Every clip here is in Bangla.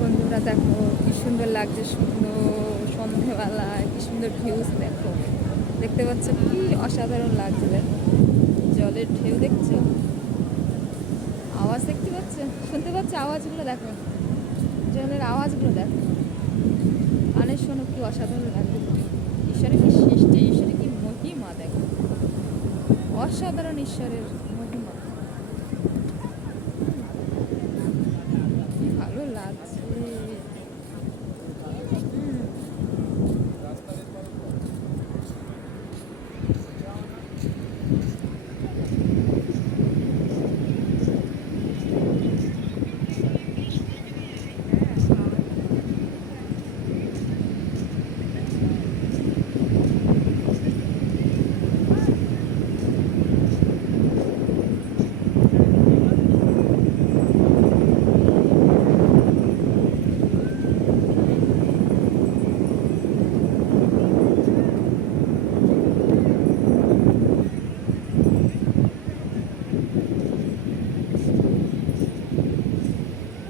বন্ধুরা দেখো কি সুন্দর লাগছে, সুন্দর সন্ধেবেলায় কি সুন্দর ভিউজ দেখো, দেখতে পাচ্ছ কি অসাধারণ লাগছে। দেখো জলের ঢেউ দেখছো, আওয়াজ দেখতে পাচ্ছ, শুনতে পাচ্ছ আওয়াজগুলো, দেখো জলের আওয়াজগুলো দেখো, কানে শোনো কি অসাধারণ লাগছে। ঈশ্বরের কি সৃষ্টি, ঈশ্বরের কি মহিমা দেখো, অসাধারণ ঈশ্বরের মহিমা, কি ভালো লাগছে।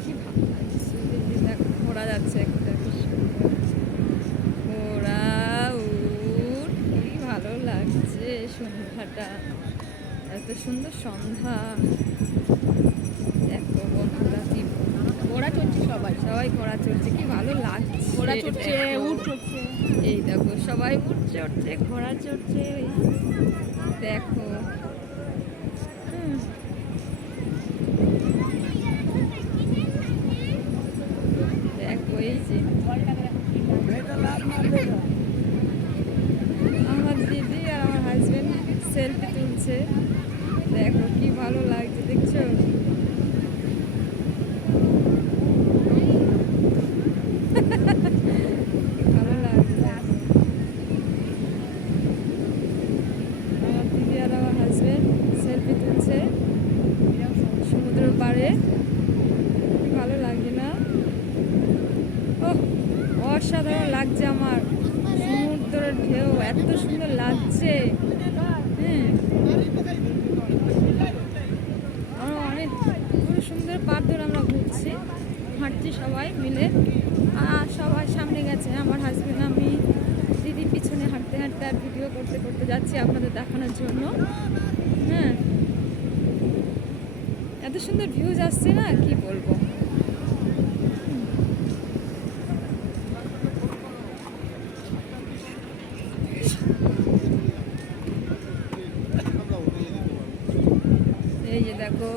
কি ভালো লাগছে, দেখো ঘোড়া যাচ্ছে একটা, কি সুন্দর ঘোড়া, উট, কি ভালো লাগছে সন্ধ্যাটা, এত সুন্দর সন্ধ্যা। দেখো বন্ধুরা কি ঘোড়া চড়ছে সবাই সবাই ঘোড়া চড়ছে, কি ভালো লাগছে। ঘোড়া চড়ছে দেখো, উট চড়ছে এই দেখো সবাই উট চড়ছে, ঘোড়া চড়ছে, দেখো দেখো এই যে আমার দিদি আর আমার হাজবেন্ড সেলফি তুলছে, দেখো কি ভালো লাগছে, দেখছো ভালো লাগছে। আমার দিদি আর আমার হাজবেন্ড সেলফি তুলছে সমুদ্রের পাড়ে, কি ভালো লাগছে না? ও অসাধারণ লাগছে, আমার সমুদ্রের ঢেউ এত সুন্দর লাগছে। অনেক পুরো সুন্দর পাড় ধরে আমরা ঘুরছি, হাঁটছি সবাই মিলে, আর সবাই সামনে গেছে, আমার হাজবেন্ড আমি দিদি পিছনে হাঁটতে হাঁটতে আর ভিডিও করতে করতে যাচ্ছি আপনাদের দেখানোর জন্য। হ্যাঁ, এত সুন্দর ভিউজ আসছে না, কি বলবো। এই যে দেখো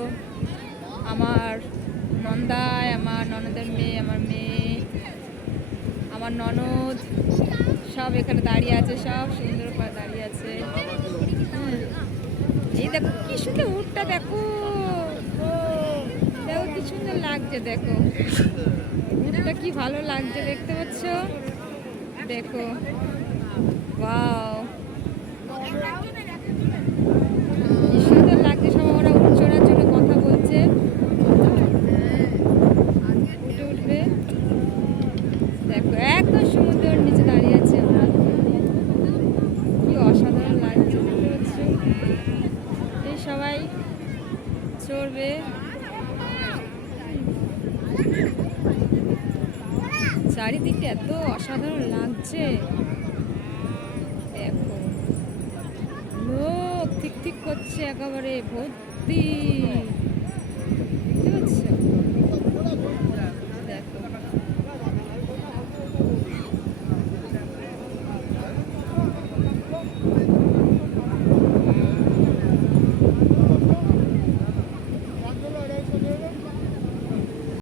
আমার নন্দায়, আমার ননদের মেয়ে, আমার মেয়ে, আমার ননদ সব এখানে দাঁড়িয়ে আছে, সব সুন্দর করে দাঁড়িয়ে আছে। এই দেখো কি সুন্দর উটটা, দেখো দেখো কি সুন্দর লাগছে, দেখো উটটা কি ভালো লাগছে, দেখতে পাচ্ছ, দেখো ওয়াও কি সুন্দর লাগছে। সব ওরা উঠ চড়ার জন্য কথা বলছে, উঠে উঠবে, দেখো একদম সমুদ্রের নিচে দাঁড়িয়ে আছে আমরা, কি অসাধারণ লাগছে, দেখতে পাচ্ছ। এই সবাই চড়বে, চারিদিকটা এত অসাধারণ লাগছে, দেখো লোক ঠিক ঠিক করছে একেবারে ভর্তি।